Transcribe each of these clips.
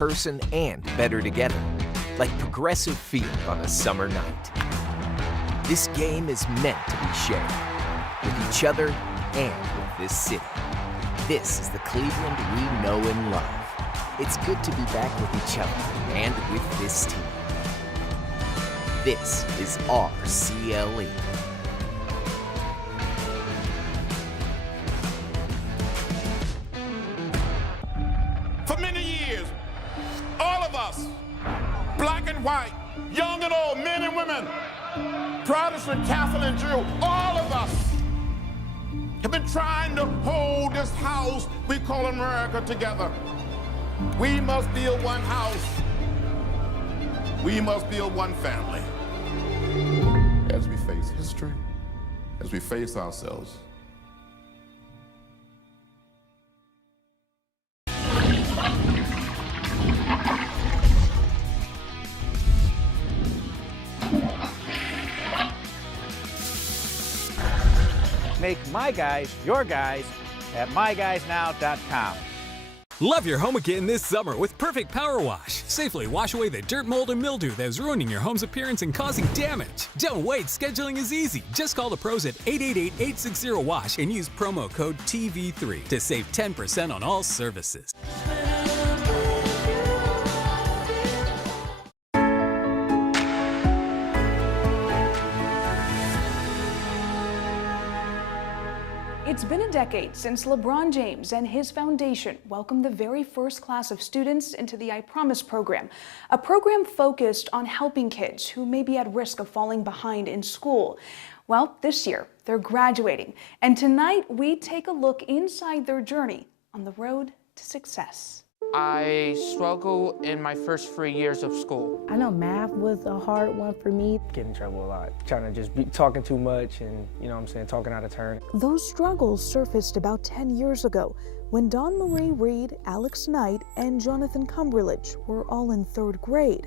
person and better together, like Progressive Field on a summer night. This game is meant to be shared with each other and with this city. This is the Cleveland we know and love. It's good to be back with each other and with this team. This is our CLE. For many years, all of us, black and white, young and old, men and women, Protestant, Catholic, and Jew, all of us have been trying to hold this house we call America together. We must build one house. We must build one family. As we face history, as we face ourselves. Make my guys your guys at myguysnow.com. Love your home again this summer with Perfect Power Wash. Safely wash away the dirt, mold, and mildew that is ruining your home's appearance and causing damage. Don't wait, scheduling is easy. Just call the pros at 888-860-WASH and use promo code TV3 to save 10% on all services. It's been a decade since LeBron James and his foundation welcomed the very first class of students into the I Promise program, a program focused on helping kids who may be at risk of falling behind in school. Well, this year, they're graduating, and tonight we take a look inside their journey on the road to success. I struggled in my first 3 years of school. I know math was a hard one for me. Get in trouble a lot, trying to just be talking too much and, you know what I'm saying, talking out of turn. Those struggles surfaced about 10 years ago when Dawn Marie Reed, Alex Knight, and Jonathan Cumberledge were all in 3rd grade.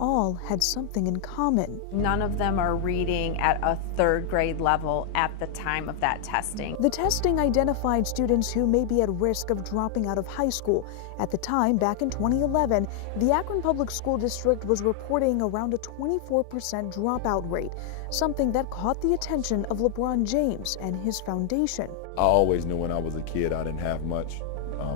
All had something in common. None of them are reading at a 3rd grade level at the time of that testing. The testing identified students who may be at risk of dropping out of high school. At the time, back in 2011, the Akron Public School District was reporting around a 24% dropout rate, something that caught the attention of LeBron James and his foundation. I always knew when I was a kid I didn't have much.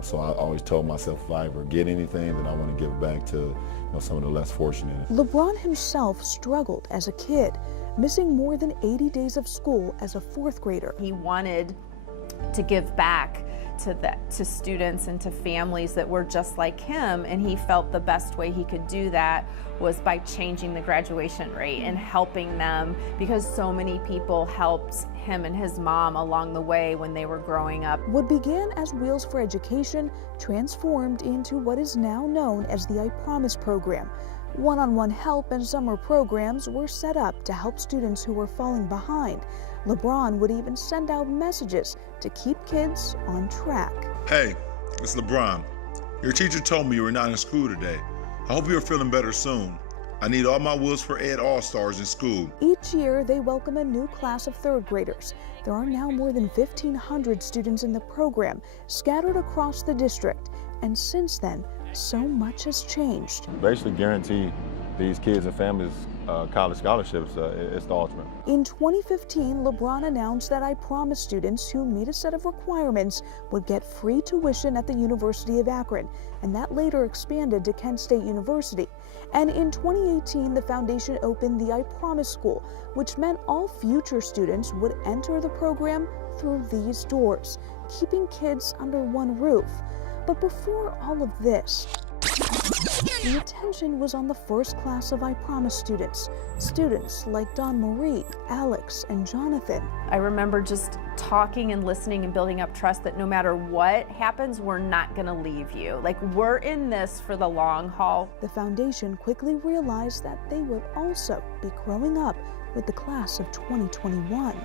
So I always told myself if I ever get anything, then I want to give back to some of the less fortunate. LeBron himself struggled as a kid, missing more than 80 days of school as a 4th grader. He wanted to give back to students and to families that were just like him, and he felt the best way he could do that was by changing the graduation rate and helping them, because so many people helped him and his mom along the way when they were growing up. What began as Wheels for Education transformed into what is now known as the I Promise program. One-on-one help and summer programs were set up to help students who were falling behind. LeBron would even send out messages to keep kids on track. Hey, it's LeBron. Your teacher told me you were not in school today. I hope you're feeling better soon. I need all my Wheels for Ed All-Stars in school. Each year, they welcome a new class of 3rd graders. There are now more than 1,500 students in the program, scattered across the district. And since then, so much has changed. Basically guarantee these kids and families college scholarships is the ultimate. In 2015, LeBron announced that I Promise students who meet a set of requirements would get free tuition at the University of Akron, and that later expanded to Kent State University. And in 2018, the foundation opened the I Promise School, which meant all future students would enter the program through these doors, keeping kids under one roof. But before all of this, the attention was on the first class of I Promise students like Dawn Marie, Alex, and Jonathan. I remember just talking and listening and building up trust that no matter what happens, we're not going to leave you. Like, we're in this for the long haul. The foundation quickly realized that they would also be growing up with the class of 2021.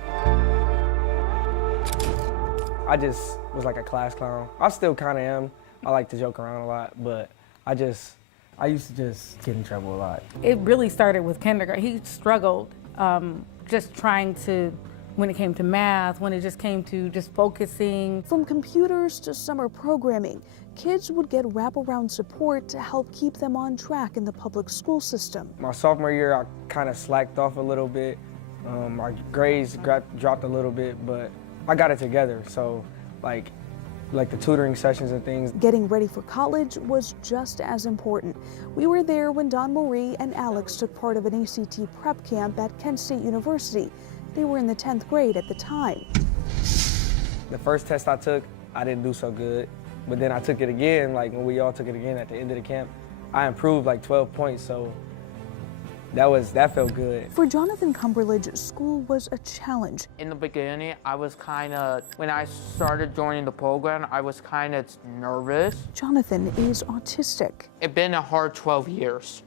I just was like a class clown. I still kind of am. I like to joke around a lot, but I used to just get in trouble a lot. It really started with kindergarten. He struggled just trying to, when it came to math, when it just came to just focusing. From computers to summer programming, kids would get wraparound support to help keep them on track in the public school system. My sophomore year, I kind of slacked off a little bit. My grades dropped a little bit, but I got it together. So like the tutoring sessions and things. Getting ready for college was just as important. We were there when Don Marie and Alex took part of an ACT prep camp at Kent State University. They were in the 10th grade at the time. The first test I took, I didn't do so good, but then I took it again, like when we all took it again at the end of the camp. I improved like 12 points, so that felt good. For Jonathan Cumberledge, school was a challenge. In the beginning, when I started joining the program, I was kind of nervous. Jonathan is autistic. It's been a hard 12 years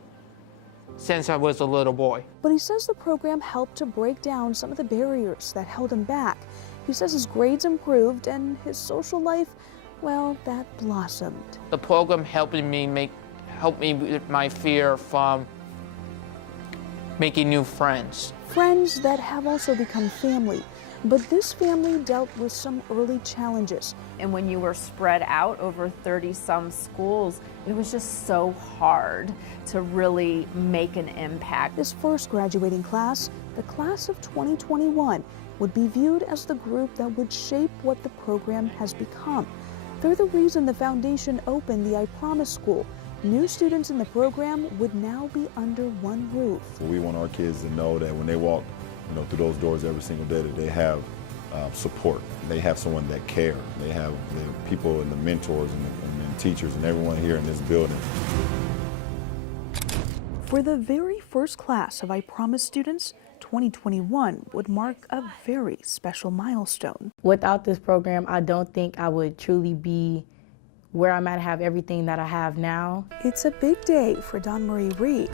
since I was a little boy. But he says the program helped to break down some of the barriers that held him back. He says his grades improved and his social life, well, that blossomed. The program helped me with my fear from making new friends. Friends that have also become family. But this family dealt with some early challenges. And when you were spread out over 30-some schools, it was just so hard to really make an impact. This first graduating class, the class of 2021, would be viewed as the group that would shape what the program has become. They're the reason the foundation opened the I Promise School. New students in the program would now be under one roof. We want our kids to know that when they walk through those doors every single day, that they have support. They have someone that cares. They have the people and the mentors and teachers and everyone here in this building. For the very first class of I Promise students, 2021 would mark a very special milestone. Without this program, I don't think I would truly be where I'm at, have everything that I have now. It's a big day for Don Marie Reed.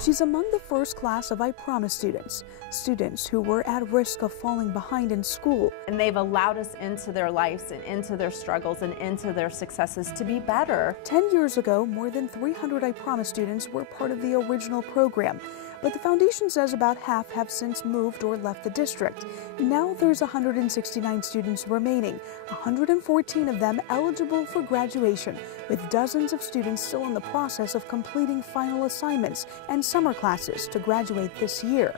She's among the first class of I Promise students, students who were at risk of falling behind in school. And they've allowed us into their lives and into their struggles and into their successes to be better. 10 years ago, more than 300 I Promise students were part of the original program. But the foundation says about half have since moved or left the district. Now there's 169 students remaining, 114 of them eligible for graduation, with dozens of students still in the process of completing final assignments and summer classes to graduate this year.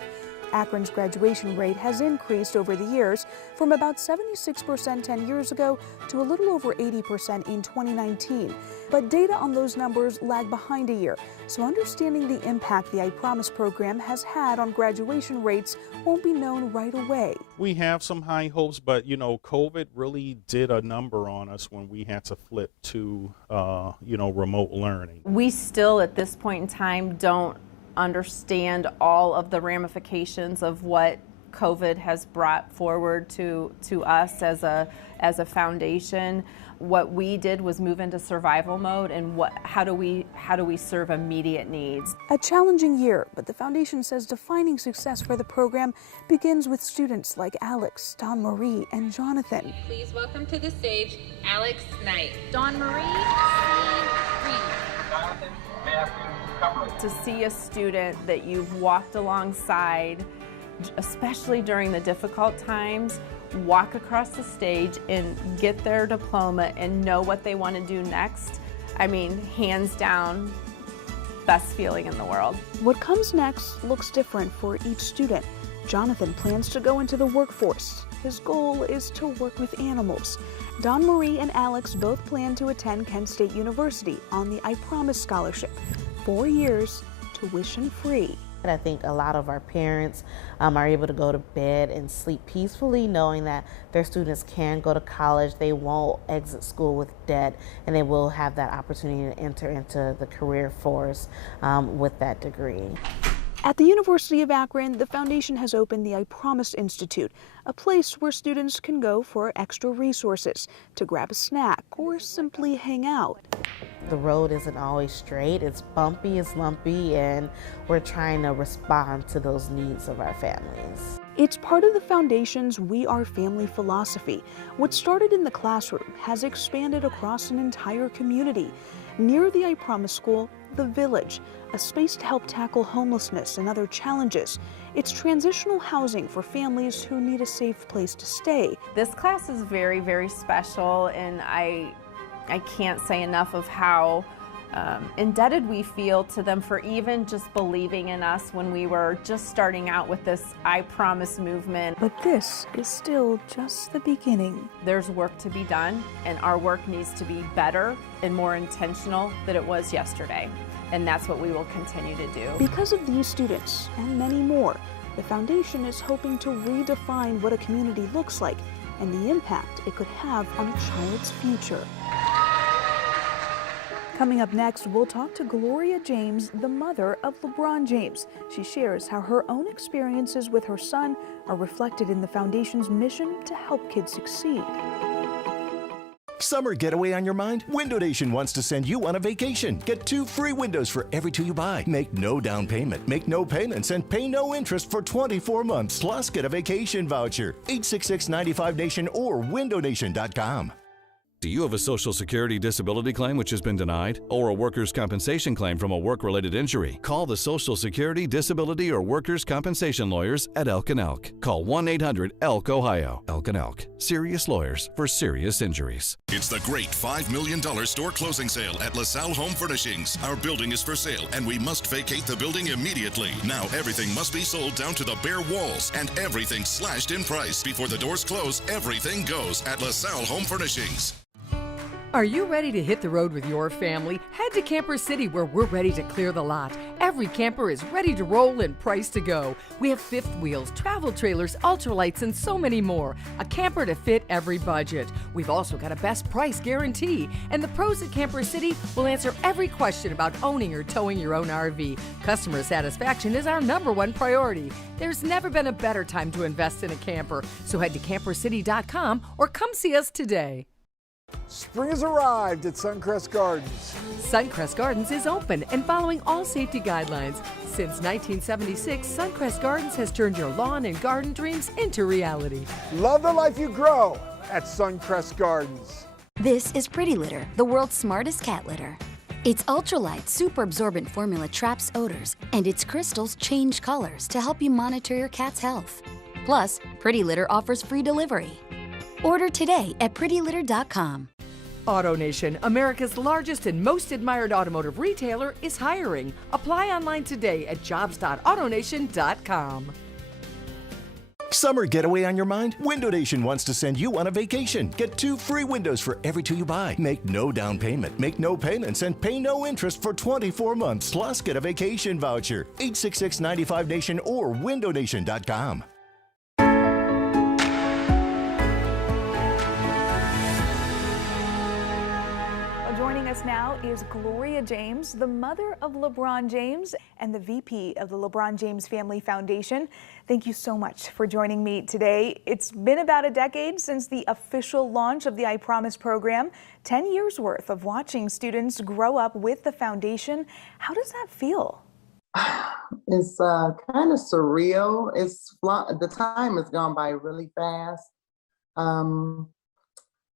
Akron's graduation rate has increased over the years from about 76% 10 years ago to a little over 80% in 2019. But data on those numbers lag behind a year, so understanding the impact the I Promise program has had on graduation rates won't be known right away. We have some high hopes, but COVID really did a number on us when we had to flip to remote learning. We still at this point in time don't understand all of the ramifications of what COVID has brought forward to us as a foundation. What we did was move into survival mode, and how do we serve immediate needs? A challenging year, but the foundation says defining success for the program begins with students like Alex, Don Marie, and Jonathan. Please welcome to the stage Alex Knight, Don Marie, Jonathan, to see a student that you've walked alongside, especially during the difficult times, walk across the stage and get their diploma and know what they want to do next. I mean, hands down, best feeling in the world. What comes next looks different for each student. Jonathan plans to go into the workforce. His goal is to work with animals. Don Marie and Alex both plan to attend Kent State University on the I Promise Scholarship. 4 years, tuition free. And I think a lot of our parents are able to go to bed and sleep peacefully knowing that their students can go to college, they won't exit school with debt, and they will have that opportunity to enter into the career force with that degree. At the University of Akron, the foundation has opened the I Promise Institute, a place where students can go for extra resources, to grab a snack, or simply hang out. The road isn't always straight, it's bumpy, it's lumpy, and we're trying to respond to those needs of our families. It's part of the foundation's We Are Family philosophy. What started in the classroom has expanded across an entire community. Near the I Promise School, the Village, a space to help tackle homelessness and other challenges. It's transitional housing for families who need a safe place to stay. This class is very, very special, and I can't say enough of how indebted we feel to them for even just believing in us when we were just starting out with this I Promise movement. But this is still just the beginning. There's work to be done, and our work needs to be better and more intentional than it was yesterday. And that's what we will continue to do. Because of these students and many more, the foundation is hoping to redefine what a community looks like and the impact it could have on a child's future. Coming up next, we'll talk to Gloria James, the mother of LeBron James. She shares how her own experiences with her son are reflected in the foundation's mission to help kids succeed. Summer getaway on your mind? Window Nation wants to send you on a vacation. Get 2 free windows for every 2 you buy. Make no down payment, make no payments, and pay no interest for 24 months. Plus, get a vacation voucher. 866-95-NATION or windownation.com. Do you have a Social Security disability claim which has been denied? Or a workers' compensation claim from a work-related injury? Call the Social Security, Disability, or Workers' Compensation Lawyers at Elk & Elk. Call 1-800-ELK-OHIO. Elk & Elk. Serious lawyers for serious injuries. It's the great $5 million store closing sale at LaSalle Home Furnishings. Our building is for sale, and we must vacate the building immediately. Now everything must be sold down to the bare walls, and everything slashed in price. Before the doors close, everything goes at LaSalle Home Furnishings. Are you ready to hit the road with your family? Head to Camper City, where we're ready to clear the lot. Every camper is ready to roll and priced to go. We have fifth wheels, travel trailers, ultralights, and so many more. A camper to fit every budget. We've also got a best price guarantee. And the pros at Camper City will answer every question about owning or towing your own RV. Customer satisfaction is our #1 priority. There's never been a better time to invest in a camper. So head to campercity.com or come see us today. Spring has arrived at Suncrest Gardens. Suncrest Gardens is open and following all safety guidelines. Since 1976, Suncrest Gardens has turned your lawn and garden dreams into reality. Love the life you grow at Suncrest Gardens. This is Pretty Litter, the world's smartest cat litter. Its ultralight, super absorbent formula traps odors, and its crystals change colors to help you monitor your cat's health. Plus, Pretty Litter offers free delivery. Order today at prettylitter.com. AutoNation, America's largest and most admired automotive retailer, is hiring. Apply online today at jobs.autonation.com. Summer getaway on your mind? Window Nation wants to send you on a vacation. Get 2 free windows for every 2 you buy. Make no down payment, make no payments, and pay no interest for 24 months. Plus, get a vacation voucher. 866-95-NATION or windownation.com. Joining us now is Gloria James, the mother of LeBron James and the VP of the LeBron James Family Foundation. Thank you so much for joining me today. It's been about a decade since the official launch of the I Promise program, 10 years worth of watching students grow up with the foundation. How does that feel? It's kind of surreal. The time has gone by really fast.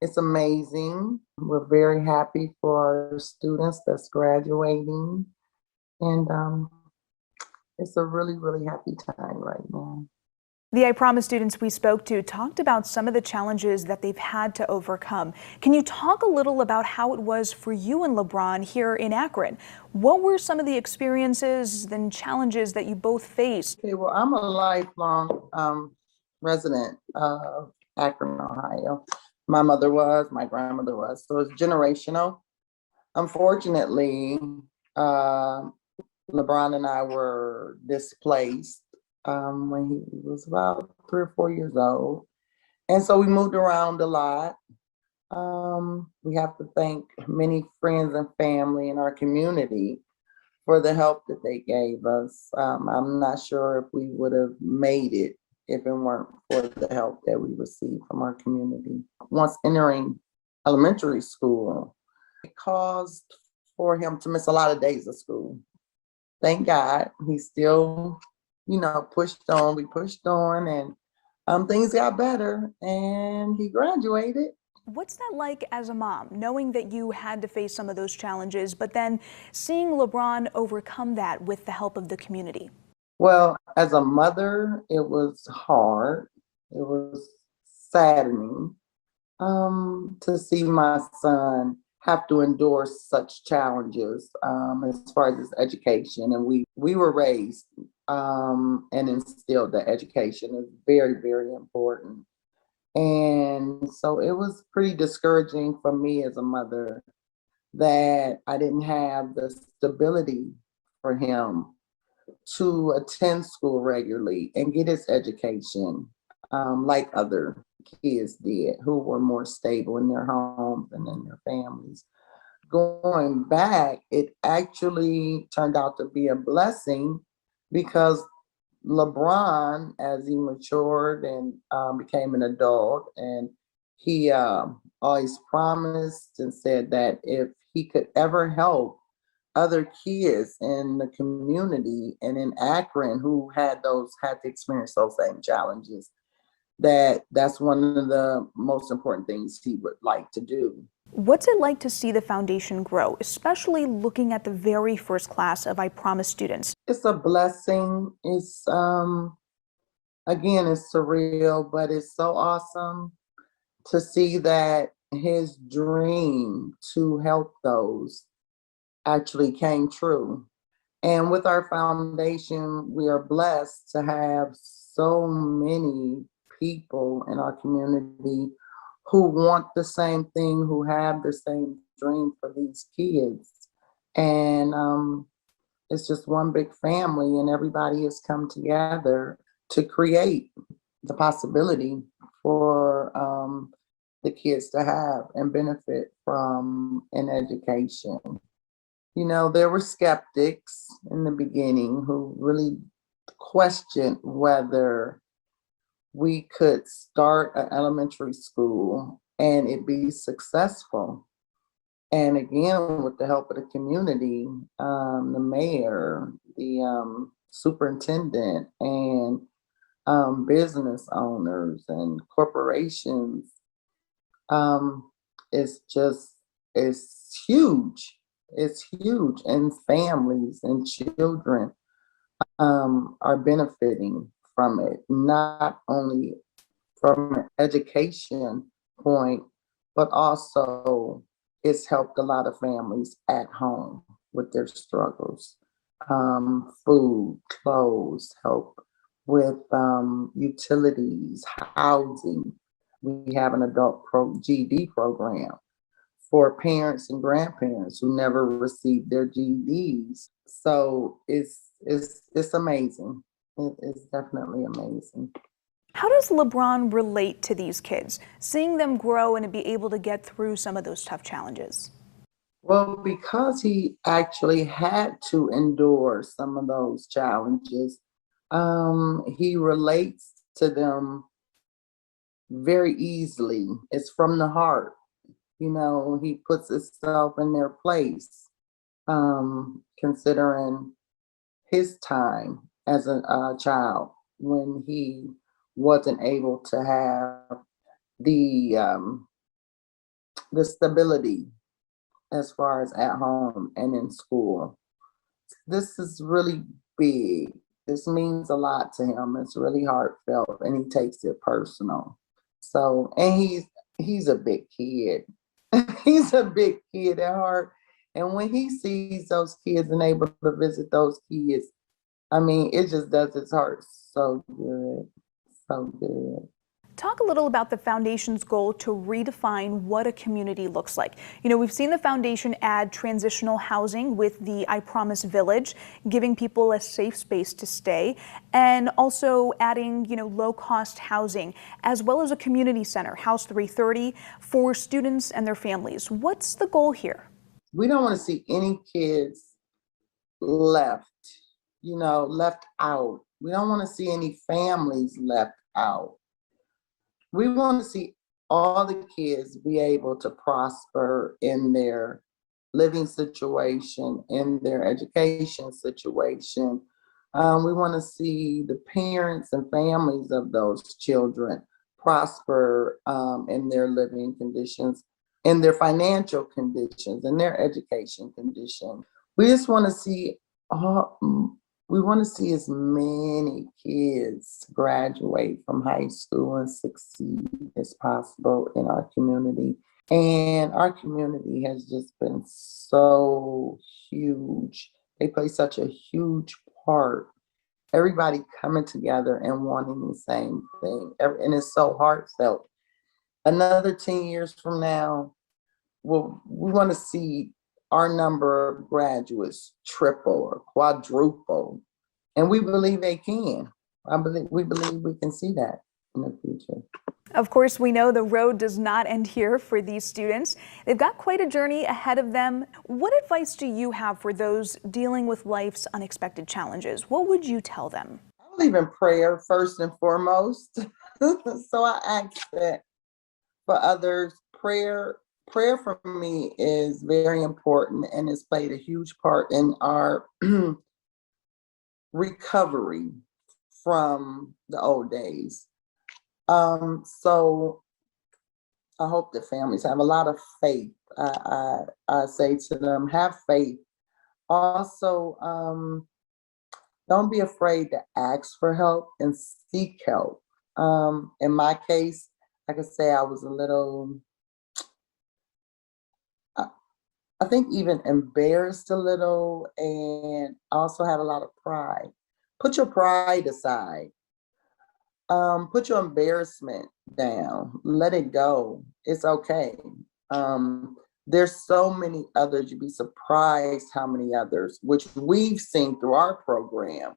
It's amazing. We're very happy for our students that's graduating. And it's a really, really happy time right now. The I Promise students we spoke to talked about some of the challenges that they've had to overcome. Can you talk a little about how it was for you and LeBron here in Akron? What were some of the experiences and challenges that you both faced? Okay, well, I'm a lifelong resident of Akron, Ohio. My mother was, my grandmother was, so it's generational. Unfortunately, LeBron and I were displaced when he was about 3 or 4 years old. And so we moved around a lot. We have to thank many friends and family in our community for the help that they gave us. I'm not sure if we would have made it if it weren't for the help that we received from our community. Once entering elementary school, it caused for him to miss a lot of days of school. Thank God, he still, pushed on. We pushed on, and things got better, and he graduated. What's that like as a mom, knowing that you had to face some of those challenges, but then seeing LeBron overcome that with the help of the community? Well, as a mother, it was hard. It was saddening to see my son have to endure such challenges as far as his education. And we were raised and instilled that education is very, very important. And so it was pretty discouraging for me as a mother that I didn't have the stability for him to attend school regularly and get his education like other kids did who were more stable in their homes and in their families. Going back, it actually turned out to be a blessing because LeBron, as he matured and became an adult, and he always promised and said that if he could ever help other kids in the community and in Akron who had to experience those same challenges, that's one of the most important things he would like to do. What's it like to see the foundation grow, especially looking at the very first class of I Promise students? It's a blessing. It's again, it's surreal, but it's so awesome to see that his dream to help those actually came true. And with our foundation, we are blessed to have so many people in our community who want the same thing, who have the same dream for these kids. And it's just one big family, and everybody has come together to create the possibility for the kids to have and benefit from an education. You know, there were skeptics in the beginning who really questioned whether we could start an elementary school and it be successful. And again, with the help of the community, the mayor, the superintendent, and business owners and corporations, it's huge. It's huge, and families and children are benefiting from it, not only from an education point, but also it's helped a lot of families at home with their struggles. Food, clothes, help with utilities, housing. We have an adult GED program for parents and grandparents who never received their GEDs. So it's amazing. It's definitely amazing. How does LeBron relate to these kids, seeing them grow and to be able to get through some of those tough challenges? Well, because he actually had to endure some of those challenges, he relates to them very easily. It's from the heart. You know, he puts himself in their place, considering his time as a child when he wasn't able to have the stability as far as at home and in school. This is really big. This means a lot to him. It's really heartfelt, and he takes it personal. So, and he's a big kid. He's a big kid at heart. And when he sees those kids and able to visit those kids, I mean, it just does his heart so good, so good. Talk a little about the foundation's goal to redefine what a community looks like. You know, we've seen the foundation add transitional housing with the I Promise Village, giving people a safe space to stay, and also adding, you know, low-cost housing, as well as a community center, House 330, for students and their families. What's the goal here? We don't want to see any kids left, you know, left out. We don't want to see any families left out. We want to see all the kids be able to prosper in their living situation, in their education situation. We want to see the parents and families of those children prosper in their living conditions, in their financial conditions, in their education condition. We just want to see we want to see as many kids graduate from high school and succeed as possible in our community. And our community has just been so huge. They play such a huge part. Everybody coming together and wanting the same thing. And it's so heartfelt. Another 10 years from now, we want to see our number of graduates triple or quadruple. And we believe they can. We believe we can see that in the future. Of course, we know the road does not end here for these students. They've got quite a journey ahead of them. What advice do you have for those dealing with life's unexpected challenges? What would you tell them? I believe in prayer first and foremost. So I ask that for others. Prayer for me is very important and has played a huge part in our recovery from the old days. So I hope that families have a lot of faith. I say to them, have faith. Also, don't be afraid to ask for help and seek help. In my case, I could say I was a little, I think even embarrassed a little, and I also had a lot of pride. Put your pride aside. Put your embarrassment down. Let it go. It's okay. There's so many others. You'd be surprised how many others, which we've seen through our program.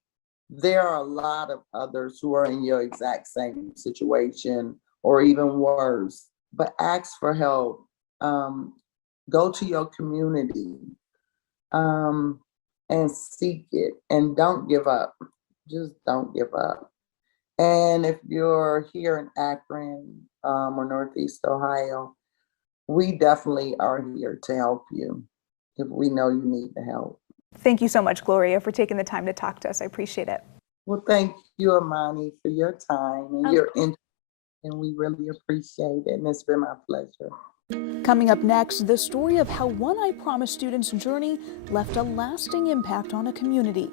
There are a lot of others who are in your exact same situation or even worse. But ask for help. Go to your community and seek it. And don't give up. Just don't give up. And if you're here in Akron or Northeast Ohio, we definitely are here to help you if we know you need the help. Thank you so much, Gloria, for taking the time to talk to us. I appreciate it. Well, thank you, Amani, for your time and your interest, and we really appreciate it, and it's been my pleasure. Coming up next, the story of how one I Promise students' journey left a lasting impact on a community.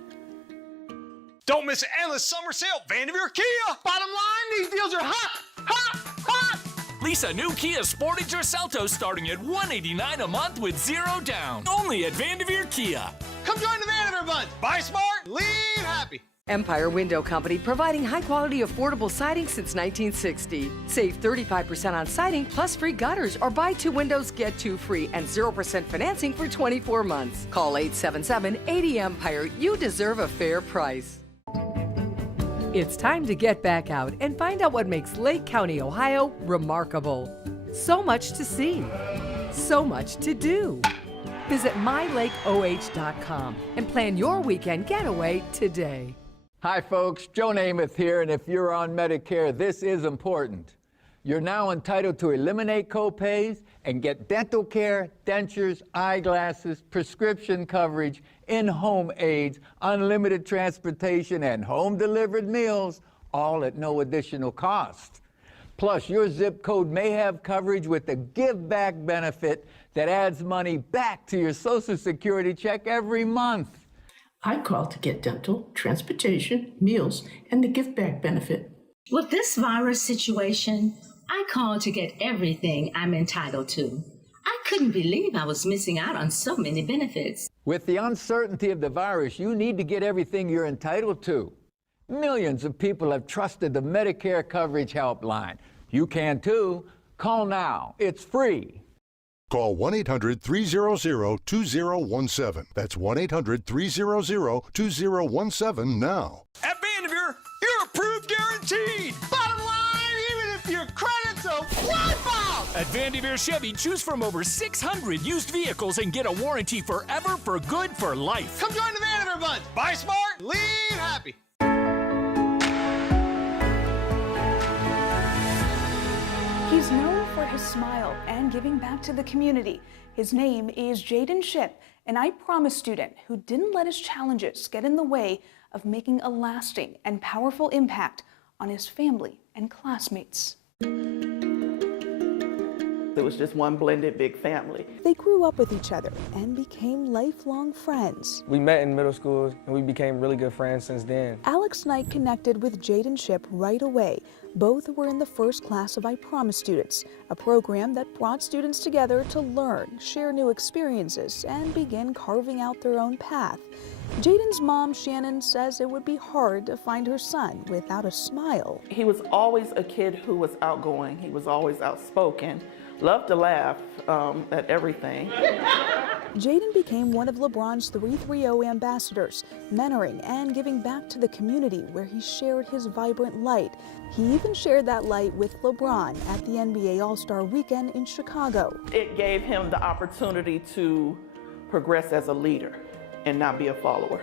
Don't miss an endless summer sale, Vanderveer Kia. Bottom line, these deals are hot, hot, hot. Lease a new Kia Sportage or Seltos starting at $189 a month with 0 down. Only at Vanderveer Kia. Come join the Vanderveer Bunch. Buy smart, leave happy. Empire Window Company, providing high-quality, affordable siding since 1960. Save 35% on siding plus free gutters, or buy 2 windows, get 2 free, and 0% financing for 24 months. Call 877-80-EMPIRE. You deserve a fair price. It's time to get back out and find out what makes Lake County, Ohio remarkable. So much to see, so much to do. Visit mylakeoh.com and plan your weekend getaway today. Hi folks, Joe Namath here, and if you're on Medicare, this is important. You're now entitled to eliminate co-pays and get dental care, dentures, eyeglasses, prescription coverage, in-home aids, unlimited transportation, and home-delivered meals, all at no additional cost. Plus, your zip code may have coverage with a give-back benefit that adds money back to your Social Security check every month. I called to get dental, transportation, meals, and the give-back benefit. With this virus situation, I called to get everything I'm entitled to. I couldn't believe I was missing out on so many benefits. With the uncertainty of the virus, you need to get everything you're entitled to. Millions of people have trusted the Medicare Coverage Helpline. You can too. Call now. It's free. Call 1-800-300-2017. That's 1-800-300-2017 now. At Vanderveer, you're approved guaranteed. Bottom line, even if your credit's a wipeout. At Vanderveer Chevy, choose from over 600 used vehicles and get a warranty forever, for good, for life. Come join the Vanderveer Bunch. Buy smart, leave happy. He's known for his smile and giving back to the community. His name is Jaden Shippe, an I Promise student who didn't let his challenges get in the way of making a lasting and powerful impact on his family and classmates. It was just one blended big family. They grew up with each other and became lifelong friends. We met in middle school and we became really good friends since then. Alex Knight connected with Jaden Shippe right away. Both were in the first class of I Promise students, a program that brought students together to learn, share new experiences, and begin carving out their own path. Jaden's mom, Shannon, says it would be hard to find her son without a smile. He was always a kid who was outgoing. He was always outspoken, loved to laugh at everything. Jaden became one of LeBron's 330 ambassadors, mentoring and giving back to the community where he shared his vibrant light. He even shared that light with LeBron at the NBA All-Star Weekend in Chicago. It gave him the opportunity to progress as a leader and not be a follower.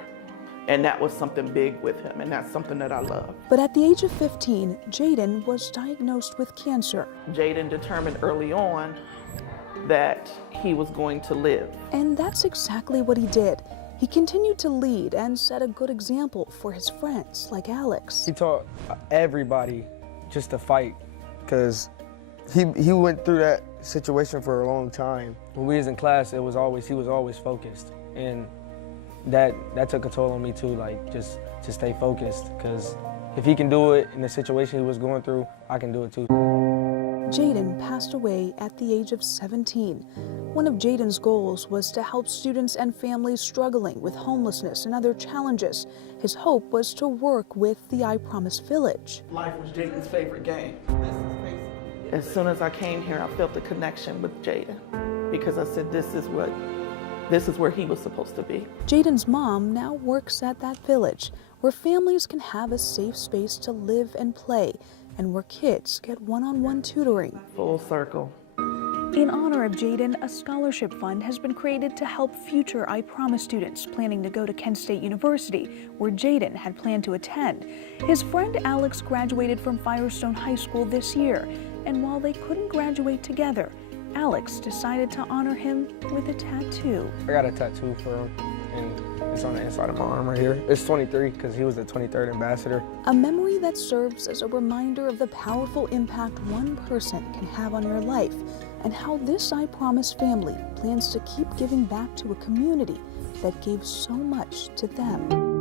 And that was something big with him, and that's something that I love. But at the age of 15, Jaden was diagnosed with cancer. Jaden determined early on that he was going to live. And that's exactly what he did. He continued to lead and set a good example for his friends like Alex. He taught everybody just to fight, because he went through that situation for a long time. When we was in class, he was always focused, and that took a toll on me too, like just to stay focused, because if he can do it in the situation he was going through, I can do it too. Jaden passed away at the age of 17. One of Jaden's goals was to help students and families struggling with homelessness and other challenges. His hope was to work with the I Promise Village. Life was Jaden's favorite game. As soon as I came here, I felt the connection with Jaden, because I said, this is where he was supposed to be. Jaden's mom now works at that village, where families can have a safe space to live and play, and where kids get one-on-one tutoring. Full circle. In honor of Jaden, a scholarship fund has been created to help future I Promise students planning to go to Kent State University, where Jaden had planned to attend. His friend Alex graduated from Firestone High School this year, and while they couldn't graduate together, Alex decided to honor him with a tattoo. I got a tattoo for him, and it's on the inside of my arm right here. It's 23 because he was the 23rd ambassador. A memory that serves as a reminder of the powerful impact one person can have on your life, and how this I Promise family plans to keep giving back to a community that gave so much to them.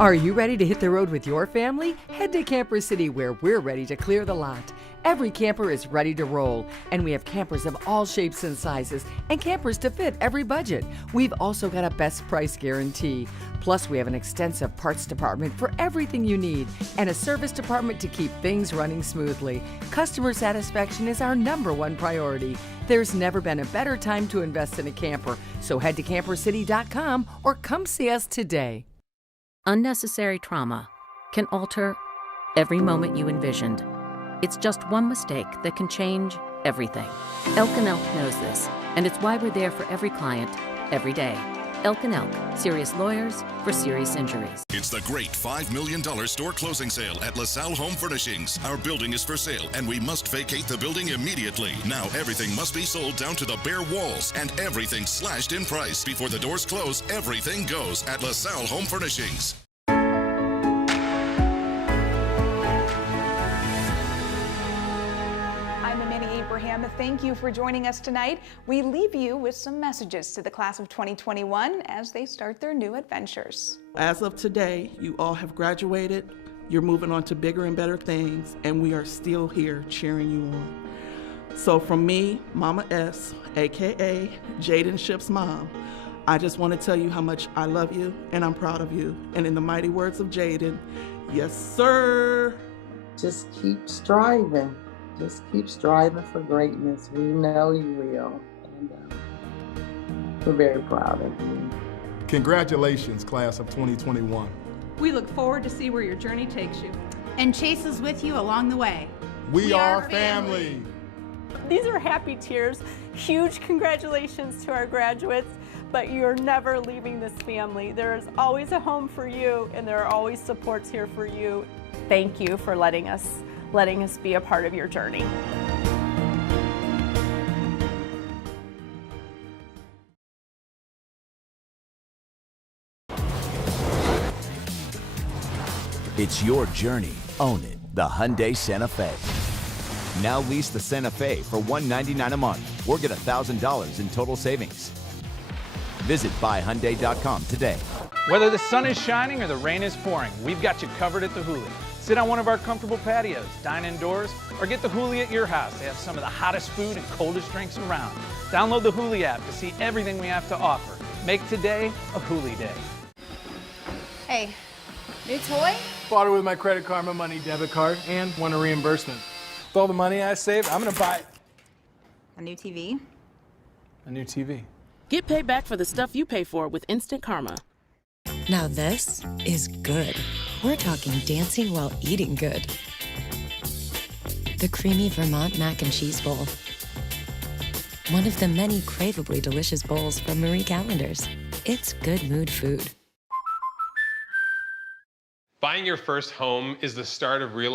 Are you ready to hit the road with your family? Head to Camper City, where we're ready to clear the lot. Every camper is ready to roll, and we have campers of all shapes and sizes, and campers to fit every budget. We've also got a best price guarantee. Plus, we have an extensive parts department for everything you need, and a service department to keep things running smoothly. Customer satisfaction is our #1 priority. There's never been a better time to invest in a camper, so head to campercity.com or come see us today. Unnecessary trauma can alter every moment you envisioned. It's just one mistake that can change everything. Elk & Elk knows this, and it's why we're there for every client, every day. Elk & Elk, serious lawyers for serious injuries. It's the great $5 million store closing sale at LaSalle Home Furnishings. Our building is for sale, and we must vacate the building immediately. Now everything must be sold down to the bare walls, and everything slashed in price. Before the doors close, everything goes at LaSalle Home Furnishings. Thank you for joining us tonight. We leave you with some messages to the class of 2021 as they start their new adventures. As of today, you all have graduated. You're moving on to bigger and better things, and we are still here cheering you on. So from me, Mama S, aka Jaden Shippe's mom, I just want to tell you how much I love you and I'm proud of you. And in the mighty words of Jaden, yes, sir. Just keep striving. Just keep striving for greatness. We know you will. And we're very proud of you. Congratulations, class of 2021. We look forward to see where your journey takes you. And Chase is with you along the way. We are family. These are happy tears. Huge congratulations to our graduates, but you're never leaving this family. There is always a home for you, and there are always supports here for you. Thank you for letting us be a part of your journey. It's your journey. Own it. The Hyundai Santa Fe. Now lease the Santa Fe for $199 a month or get $1,000 in total savings. Visit buyhyundai.com today. Whether the sun is shining or the rain is pouring, we've got you covered at the Hooli. Sit on one of our comfortable patios, dine indoors, or get the Hooli at your house. They have some of the hottest food and coldest drinks around. Download the Hooli app to see everything we have to offer. Make today a Hooli day. Hey, new toy? Bought it with my Credit Karma Money debit card and won a reimbursement. With all the money I saved, I'm gonna buy A new TV? a new TV. Get paid back for the stuff you pay for with Instant Karma. Now this is good. We're talking dancing while eating good. The creamy Vermont mac and cheese bowl. One of the many craveably delicious bowls from Marie Callender's. It's good mood food. Buying your first home is the start of realizing